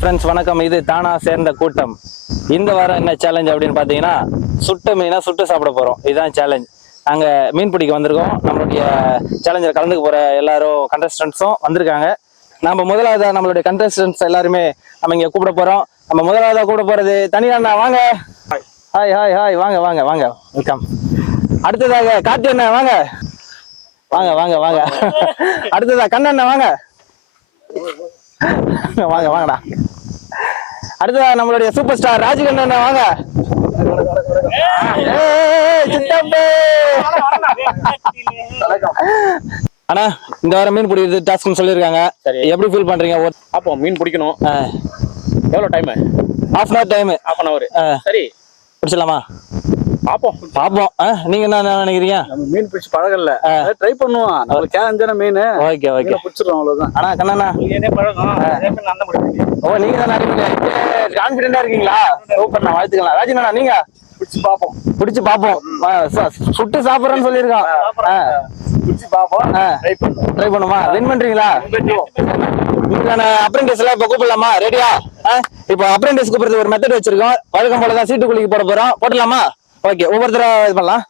Friends வணக்கம். இது தானா சேர்ந்த கூட்டம். இந்த வாரம் என்ன சேலஞ்ச் அப்படின்னு பார்த்தீங்கன்னா, சுட்ட மீனை சுட்டு சாப்பிட போகிறோம். இதுதான் சேலஞ்ச். நாங்கள் மீன் பிடிக்க வந்திருக்கோம். நம்மளுடைய சேலஞ்சில் கலந்துக்க போகிற எல்லாரும் கண்டஸ்டன்ஸும் வந்திருக்காங்க. நம்ம முதலாவதாக நம்மளுடைய கண்டஸ்டன்ஸ் எல்லாருமே நம்ம இங்கே கூப்பிட போகிறோம். நம்ம முதலாவதாக கூப்பிட போகிறது தனியாண்ணா. வாங்க. Hi hi hi. வாங்க வாங்க வாங்க, வெல்கம். அடுத்ததாக கார்த்தி அண்ணா. வாங்க வாங்க வாங்க வாங்க. அடுத்ததாக கண்ணண்ணா. வாங்க வாங்க வாங்கடா. அடுத்ததா நம்மளுடைய சூப்பர் ஸ்டார் ராஜகண்ணன். வாங்க. அண்ணா, இந்த வாரம் மீன் பிடிக்கிறது டாஸ்க்னு சொல்லியிருக்காங்க. எப்படி ஃபீல் பண்றீங்க? அப்போ மீன் பிடிக்கணும். எவ்வளோ time? Half an hour time. Half an hour. சரி, பிடிச்சலாமா? பாப்போம் பாப்போம். நீங்க என்ன நினைக்கிறீங்க? நம்ம மீன் பிடிச்சி பழகல, ட்ரை பண்ணுவோம். நம்மளுக்கு சேலஞ்சான மீன். ஓகே ஓகே, பிடிச்சிடும், அவ்வளவுதான். அண்ணா கண்ணா, ஓ நீங்க தான் கான்பிடென்டா இருக்கீங்களா? சூப்பர்ண்ணா, வாழ்த்துக்கலாம். ராஜண்ணா நீங்க? பிடிச்சி பாப்போம். பிடிச்சி பாப்போம். சுட்டு சாப்பிட்றேன்னு சொல்லியிருக்கோம். பிடிச்சி பாப்போம். ட்ரை பண்ணுமா? வின் பண்றீங்களா? அப்ரெண்டிஸ் எல்லாம் இப்ப கூப்பிடலாமா? ரெடியா? இப்போ அப்ரெண்டிஸ் கூப்பிடுறது ஒரு மெத்தட் வச்சிருக்கோம். வழக்கம் போலதான் சீட்டு குளிக்க போட போறோம். போட்டலாமா? ஓகே, ஒவ்வொருத்தரா இது பண்ணலாம்.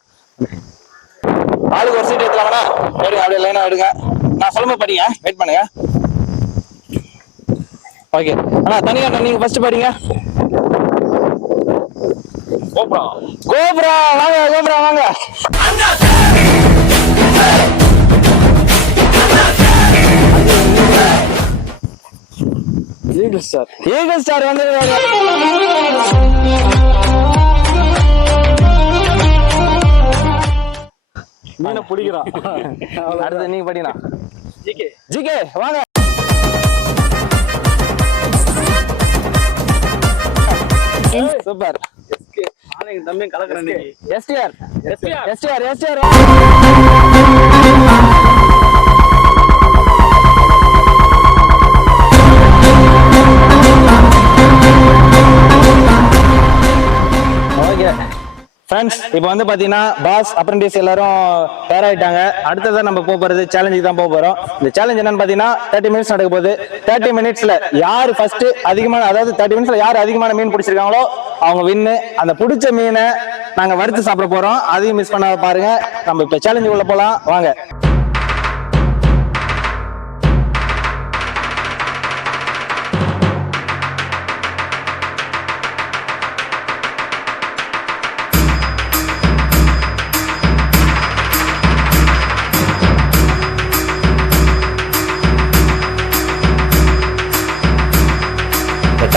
ஆளுக்கு ஒரு சீட் எடுத்துலாங்கண்ணா. எடுங்க, அப்படியே லைனா எடுங்க. நான் சொல்லும்போது படிங்க, வெயிட் பண்ணுங்க. ஓகே அண்ணா, தனியா நீங்க ஃபர்ஸ்ட் படிங்க. கோப்ரா. கோப்ரா வாங்க, கோப்ரா வாங்க. Eagle Star. ஈகிள் ஸ்டார் வந்து மீனை பிடிக்கிறான். அடுத்து நீங்க படினா. ஜிகே. ஜிகே வாங்க. சூப்பர். எஸ்கே. நானே என் தம்பியும் கலக்குறேன். STR. STR. STR. STR. Okay friends, இப்போ வந்து பாத்தீங்கன்னா பாஸ் அப்ரெண்டிஸ் எல்லாரும் பேர் ஆயிட்டாங்க. அடுத்ததான் நம்ம போறது சேலஞ்சுக்கு தான் போறோம். இந்த சேலஞ்ச் என்னன்னு பாத்தீங்கன்னா 30 மினிட்ஸ் நடக்க போகுது. 30 மினிட்ஸ்ல யாரு ஃபர்ஸ்ட் அதிகமான, அதாவது 30 மினிட்ஸ்ல யாரு அதிகமான மீன் பிடிச்சிருக்காங்களோ அவங்க வின்னு. அந்த பிடிச்ச மீனை நாங்க வறுத்து சாப்பிட போறோம். அதையும் மிஸ் பண்ணாத பாருங்க. நம்ம இப்ப சேலஞ்சு உள்ள போலாம், வாங்க.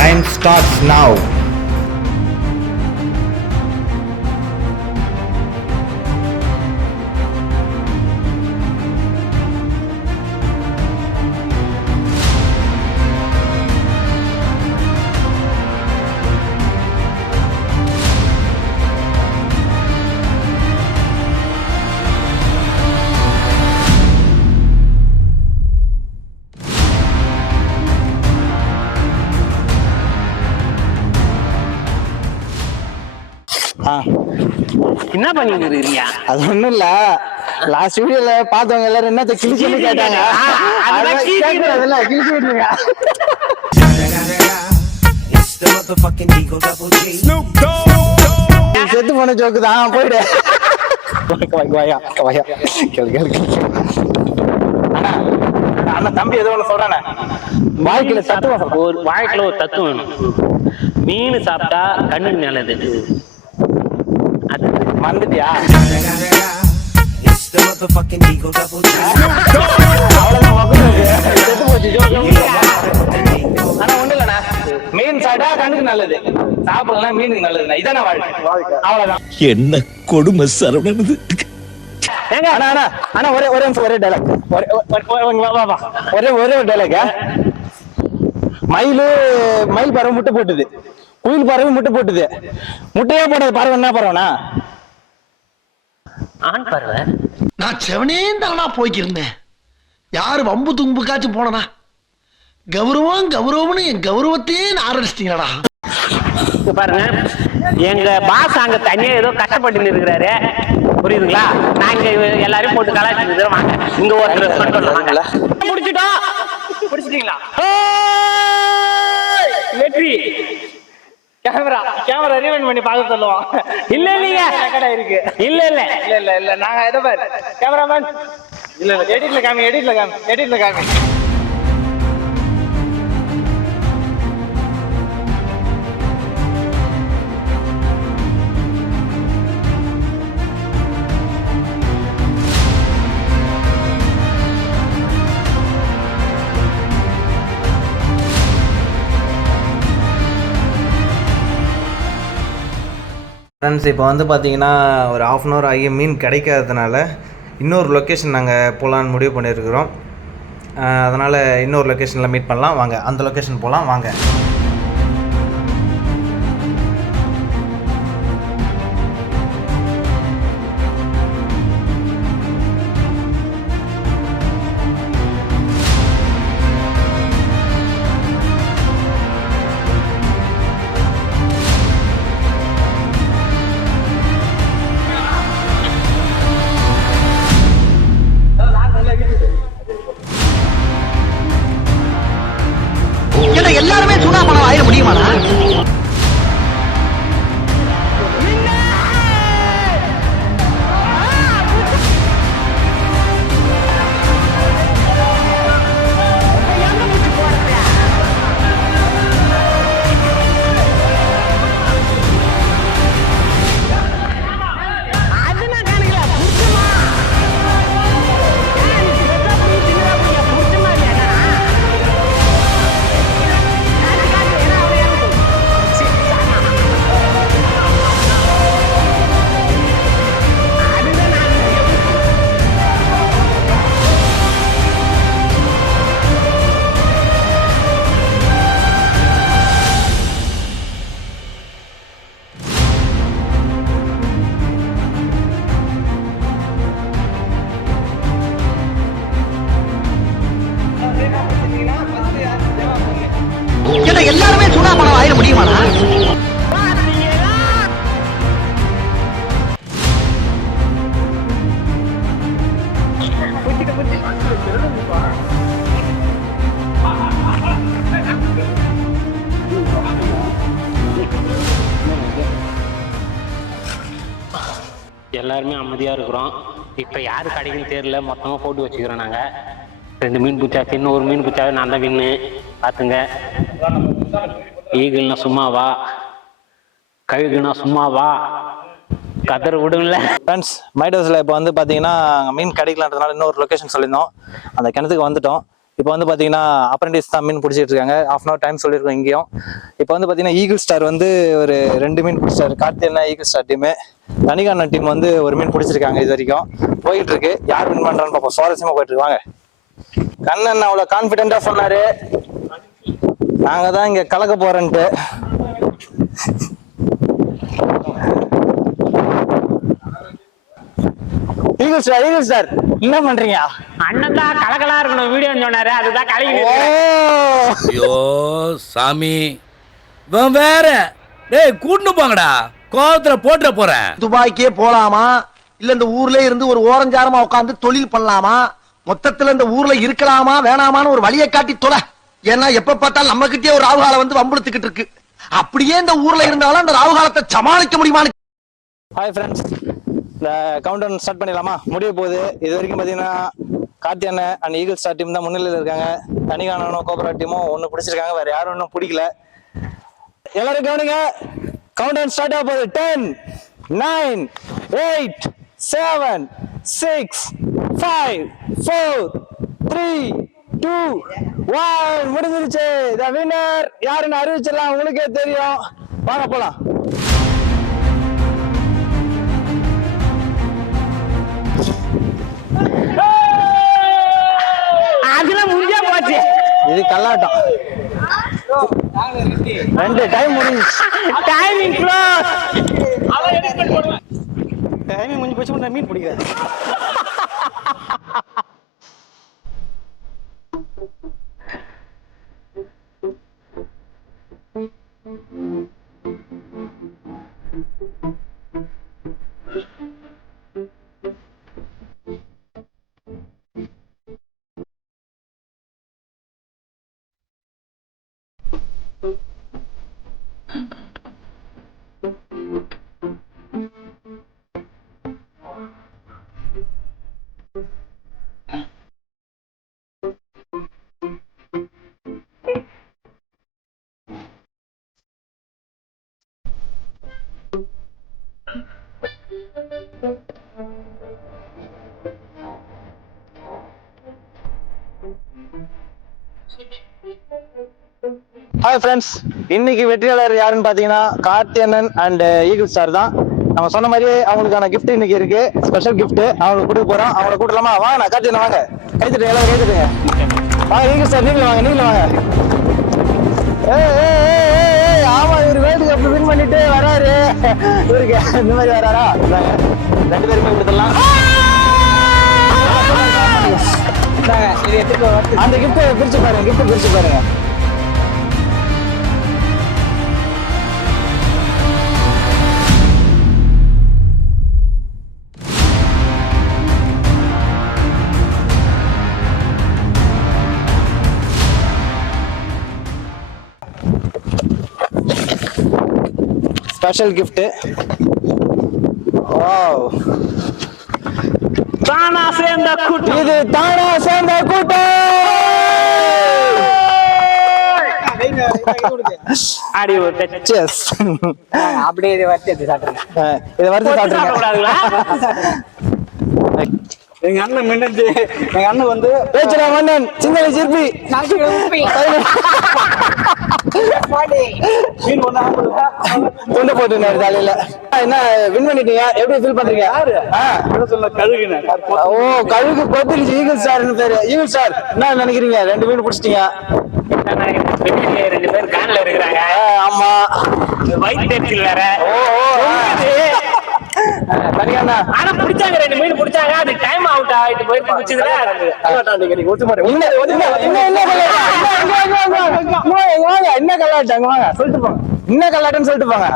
Time starts now. என்ன பண்ணிட்டு இருக்கீங்க? அது ஒண்ணும் இல்ல, லாஸ்ட் வீடியோல பார்த்தவங்க எல்லாரும் என்னத்த கிழிச்சுன்னு கேட்டாங்க. அதெல்லாம் கிழிச்சு விட்டுருங்க. செத்து போன ஜோக்கு தான். போயிடு. அண்ணா தம்பி ஏதோ ஒண்ணு சொல்றானே, வாழ்க்கையில தத்துவம். ஒரு வாழ்க்கையில ஒரு தத்துவம் வேணும். மீன் சாப்பிட்டா கண்ணுக்கு நல்லது. அது மறந்துட்டியா? ஆனா ஒண்ணு இல்லண்ணா, மீன் சாப்பிட்டா கண்ணுக்கு நல்லது, சாப்பிடலாம் மீனுக்கு நல்லது. இதான வாழ்க்கை, அவ்வளவுதான். என்ன கொடுமை சரவணன். ஒரே டைலாக், ஒரே டைலாக். மயில் பறவை முட்டை போட்டுது, குயில் பறவை முட்டை போட்டுது. முட்டையே போட்டது பறவை என்ன பறவைனா? ஆண் பறவை. நான் செவனேந்தானா போய்க்கிருந்தேன். யாரு வம்பு தும்புக்காச்சும் போனனா? கௌரவம் கௌரவம்னு என் கௌரவத்தையே ஆரம்பிச்சிட்டீங்களா? பாருங்க, எங்க பாஸ் அங்க தனியா ஏதோ கஷ்டப்பட்டு இருக்கிறாரு, புரியுதுங்களா? நாங்க எல்லாரையும் போட்டு கலாச்சி வாங்க. இங்க ஒருத்தர் முடிச்சிட்டோம். முடிச்சிட்டீங்களா? எஸ்பி கேமரா ரீவைண்ட் பண்ணி பார்க்க சொல்லுவோம். இல்ல இல்லைங்க ரெக்கார்ட் ஆயிருக்கு. இல்ல இல்ல இல்ல நாங்க எதை பாரு கேமராமேன் இல்ல எடிட்ல காமி. ஃப்ரெண்ட்ஸ் இப்போ வந்து பார்த்தீங்கன்னா ஒரு ½ அன் ஹவர் ஆகி மீன் கிடைக்காததுனால இன்னொரு லொக்கேஷன் நாங்கள் போகலான்னு முடிவு பண்ணியிருக்கிறோம். அதனால் இன்னொரு லொக்கேஷனில் மீட் பண்ணலாம் வாங்க, அந்த லொக்கேஷன் போகலாம் வாங்க. எல்லாருமே சூடா பணம் ஆயிட முடியுமாடா? எல்லாருமே சூடா பணம் ஆயிட முடியுமாடா? எல்லாருமே அமைதியா இருக்கிறோம். இப்ப யாரு கிடைக்குன்னு தெரியல, மொத்தமா போட்டு வச்சுக்கிறோம். நாங்க 2 மீன் பிடிச்சாச்சு, இன்னும் 1 மீன் பிடிச்சாவே நான் தான் வின்னு பாத்துங்க. ஈகிள்னா சும்மாவா, கழுகுனா சும்மாவா, கதற விடுங்கள. ஃப்ரெண்ட்ஸ் மைடோஸில் இப்போ வந்து பார்த்தீங்கன்னா மீன் கிடைக்கலான்றதுனால இன்னொரு லொக்கேஷன் சொல்லியிருந்தோம், அந்த கிணத்துக்கு வந்துட்டோம். இப்போ வந்து பார்த்தீங்கன்னா அப்ரெண்டிஸ் தான் மீன் பிடிச்சிட்டு இருக்காங்க. ½ அன் ஹவர் டைம் சொல்லியிருக்கோம் இங்கேயும். இப்போ வந்து பார்த்தீங்கன்னா ஈகிள் ஸ்டார் வந்து ஒரு 2 மீன் பிடிச்சாரு. கார்த்தியனா ஈகிள் ஸ்டார் டீமு, தனிகான டீம் வந்து ஒரு மீன் பிடிச்சிருக்காங்க. இது வரைக்கும் போயிட்டு இருக்கு. யார் வின் பண்றான்னு பார்ப்போம். சுவாரஸ்யமா போயிட்டு இருக்கு. வாங்க. கண்ணன் அவ்வளோ கான்ஃபிடென்ட்டா சொன்னாரு, நாங்க தான் இங்க கலக்க போறேன்ட்டு. ஈகிள் ஸ்டார் என்ன பண்றீங்க? அண்ணன் தான் கலகலா இருக்கணும் வீடியோ சொன்னாரு, அதுதான் கலகி. ஐயோ சாமி, இவன் வேற. டேய் கூட்டிட்டு போங்கடா, கோவத்துல போட்டுற போறேன். துபாய்க்கே போலாமா, இல்ல இந்த ஊர்ல இருந்து ஒரு ஓரஞ்சாரமா உட்காந்து தொழில் பண்ணலாமா, மொத்தத்துல இந்த ஊர்ல இருக்கலாமா வேணாமான்னு ஒரு வழியை காட்டி தொலை. ஏன்னா எப்ப பார்த்தாலும் நம்ம கிட்டே ஒரு ராவுகாலம் வந்து வம்புழுத்துக்கிட்டு இருக்கு. அப்படியே இந்த ஊர்ல இருந்தாலும் அந்த ராவுகாலத்தை சமாளிக்க முடியுமான்னு. ஹாய் ஃப்ரெண்ட்ஸ், இந்த கவுண்ட் டவுன் ஸ்டார்ட் பண்ணிடலாமா? முடிய போகுது. இது வரைக்கும் பார்த்தீங்கன்னா கார்த்தி அண்ணன் அண்ட் ஈகிள் ஸ்டார் டீம் தான் முன்னிலையில் இருக்காங்க. தனிகானனும் கோபரா டீமும் ஒன்று பிடிச்சிருக்காங்க, வேற யாரும் இன்னும் பிடிக்கல. எல்லாரும் கவனிங்க, கவுண்ட் டவுன் ஸ்டார்ட் ஆக போகுது. 10, 9, 8, 7, 6, 5, 4, 3, 2, 1 முடிஞ்சிருச்சு. த வின்னர் யாருன்னு அறிவிச்சிடலாம், உங்களுக்கே தெரியும். வாங்க போலாம். அதுல முடிஞ்சா போச்சு. இது கல்லாட்டம். 2 டைம் முடிஞ்சிச்சு. Timing close. டைமிங் முடிஞ்சு போச்சு. மீன் பிடிக்காது. ஹாய் ஃப்ரெண்ட்ஸ், இன்னைக்கு வெற்றியாளர் யாருன்னு பார்த்தீங்கன்னா கார்த்தியனன் அண்ட் ஈகிள் ஸ்டார் தான். நம்ம சொன்ன மாதிரியே அவங்களுக்கான கிஃப்ட் இன்னைக்கு இருக்கு, ஸ்பெஷல் கிஃப்ட். அவங்களுக்கு கொடுக்க போறோம். அவங்கள கூட்டலாமா? வாங்க, நான் கார்த்தியனை வாங்க, கைத்துட்டு எல்லாரும் கைத்துட்டுங்க. வாங்க ஈகிள் ஸ்டார், நீங்களும் வாங்க, நீங்களும் வாங்க. ஆமா, இவர் வேர்ல்டு கப் வின் பண்ணிட்டு வராரு. இவருக்கு இந்த மாதிரி வராரா? ரெண்டு பேருமே கொடுத்துடலாம். அந்த கிஃப்ட் பிரிச்சு பாருங்க, கிஃப்ட் பிரிச்சு பாருங்க. Special gift. வாவ், தானா சேர்ந்த கூட்டம். இது தானா சேர்ந்த கூட்டம். ஆடி ஒரு Cheers. அப்படியே இதை வறுத்து சாப்பிடுங்க. இதை வறுத்து சாப்பிடுங்க. சாப்பிடக்கூடாதுங்களா? எங்க அண்ணன் மின்னஞ்சு, எங்க அண்ணன் வந்து பேச்சுரா மன்னன், சிந்தனை சிற்பி. மீன் ஒண்ணு ஆம்பிடுதா? துண்டை போட்டுனாரு தலையில. என்ன வின் பண்ணிட்டீங்க, எப்படி ஃபீல் பண்றீங்க? சொல்ல கழுகுனேன். ஓ, கழுகு கொத்திருச்சு. ஈகிள் ஸ்டார்னு பேரு. ஈகிள் ஸ்டார், என்ன நினைக்கிறீங்க? 2 மீன் பிடிச்சிட்டீங்க. ரெண்டு பேரும் கான்ல இருக்கிறாங்க. ஆமா, வயிற்றுல வேற. தனியாண்ணா ஆனா பிடிச்சாங்க, 2 மீன் பிடிச்சாங்க. அது டைம் அவுட் ஆயிட்டு போயிட்டு பிடிச்சதுல என்ன கல்லாட்டாங்க, வாங்க சொல்லிட்டு போங்க. என்ன கல்லாட்டன்னு சொல்லிட்டு போங்க.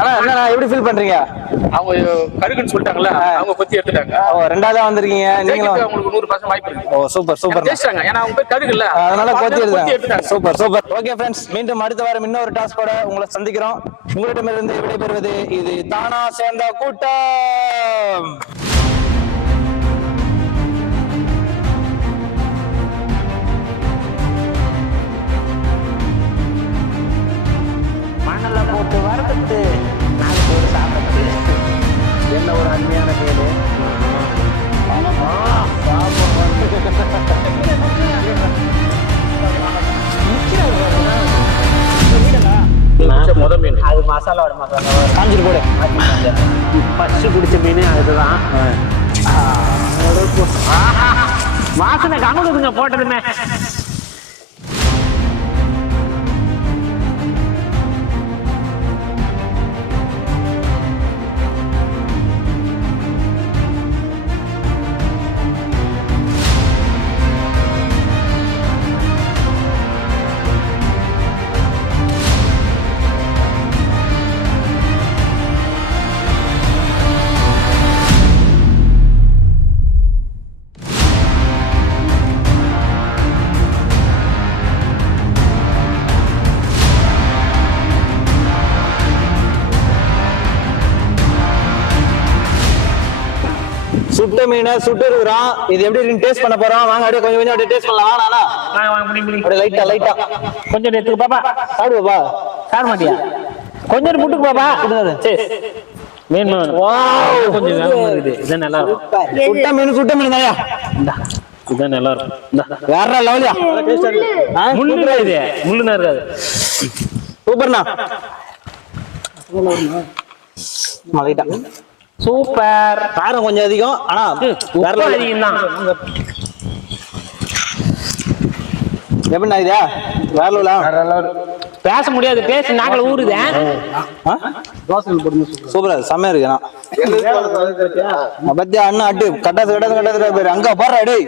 ஆனா என்ன எப்படி ஃபீல் பண்றீங்க? அவங்க கருகுன்னு சொல்லிட்டாங்கல்ல, அவங்க கொத்தி எடுத்துட்டாங்க. ஓ, 2ஆவதா வந்திருக்கீங்க நீங்களும். உங்களுக்கு 100% வாய்ப்பு இருக்கு. ஓ, சூப்பர் சூப்பர். பேசுறாங்க, ஏன்னா அவங்க போய் கருகுல்ல, அதனால கொத்தி எடுத்தாங்க. எடுத்துட்டாங்க. Super super. ஓகே ஃப்ரெண்ட்ஸ், மீண்டும் அடுத்த வாரம் இன்னொரு டாஸ்கோட உங்களை சந்திக்கிறோம். உங்களிடமிருந்து விடைபெறுவது இது தானா சேர்ந்த கூட்டம். மணல போட்டு வறுத்து நாளைக்கு ஒரு சாப்பிட்டு. என்ன ஒரு அருமையான பேரு. முத மீன் அது மசாலாவோட மசாலா காஞ்சிட்டு போடு. ஃபர்ஸ்ட் குடிச்ச மீன் அதுதான். வாசனை கமக்குதுங்க போட்டதுமே. சுட்ட மீனை சுட்டு இருக்கிறோம். இது எப்படி இருக்குன்னு டேஸ்ட் பண்ண போறோம். வாங்க, அப்படியே கொஞ்சம் கொஞ்சம் அப்படியே டேஸ்ட் பண்ணலாம். வாங்க, அப்படியே லைட்டா லைட்டா கொஞ்சம் எடுத்துக்க பாப்பா. சாப்பிடுவா. சாப்பிட மாட்டியா? கொஞ்சம் புட்டுக்கு பாப்பா. சரி, மீன் கொஞ்சம் வேகமா இருக்குது. இதான் நல்லா இருக்கும். சுட்ட மீன் தாயா, இதான் நல்லா இருக்கும். வேற லெவலியா. முள்ளுனா இது, முள்ளுனா இருக்காது. சூப்பர்ண்ணா. லைட்டா சூப்பர். காரம் கொஞ்சம் அதிகம், ஆனா வேற level. அதிகம் தான். எப்படிண்ணா இதா வேற லெவலா? பேச முடியாது, பேசி நாக்கள் ஊறுது. சூப்பரா செம்மையா இருக்கு. பத்தியா அண்ணா அட்டு கட்டாது கட்டாது கட்டாது பேரு அங்க பாரு. அடே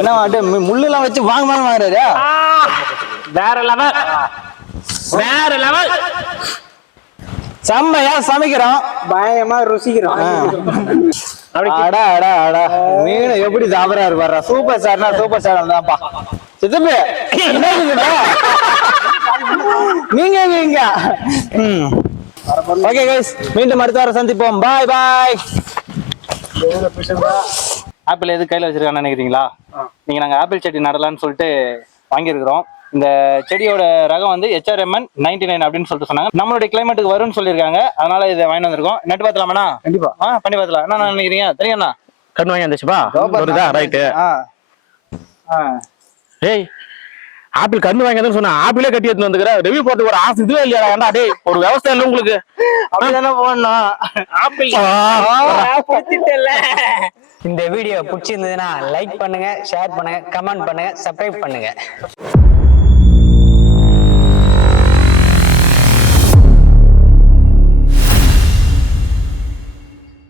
என்ன அட்டு முள்ளு எல்லாம் வச்சு வாங்குறாரு. வேற லெவல், வேற லெவல். செம்மையா சமைக்கிறோம், பயமா ருசிக்கிறோம். அடா அடா அடா மீன் எப்படி சாப்பிடறாரு பாரு. சூப்பர் சார்னா சூப்பர் சார் தான்ப்பா. சித்தப்பு நீங்க எங்க? ஓகே கைஸ், மீண்டும் அடுத்த வாரம் சந்திப்போம். பாய் பாய். ஆப்பிள் எது கையில வச்சிருக்கான்னு நினைக்கிறீங்களா? நீங்க நாங்க ஆப்பிள் செடி நடலாம்னு சொல்லிட்டு வாங்கியிருக்கிறோம். இந்த செடியோட ரகம் வந்து HRMN 99 அப்படின்னு சொல்லிட்டு சொன்னாங்க. நம்மளுடைய கிளைமேட்டுக்கு வரும்னு சொல்லியிருக்காங்க. அதனால இதை வாங்கி வந்திருக்கோம். நட்டு பார்த்தலாமா? கண்டிப்பா பண்ணி பார்த்தலாம். என்ன நினைக்கிறீங்க? தெரியும்ண்ணா கண்ணு வாங்கி வந்துச்சுப்பா வருதா? ரைட்டு. டேய் ஆப்பிள் கண்ணு வாங்கி சொன்னா ஆப்பிளே கட்டி எடுத்து வந்துக்கிற ரிவ்யூ போட்டு ஒரு ஆசை இதுவே இல்லையா? ஏன்டா டேய் ஒரு விவசாயம் இல்லை உங்களுக்கு? அப்படிதானே போடணும். ஆப்பிள் இந்த வீடியோ பிடிச்சிருந்ததுன்னா லைக் பண்ணுங்க, ஷேர் பண்ணுங்க, கமெண்ட் பண்ணுங்க, சப்ஸ்கிரைப் பண்ணுங்க.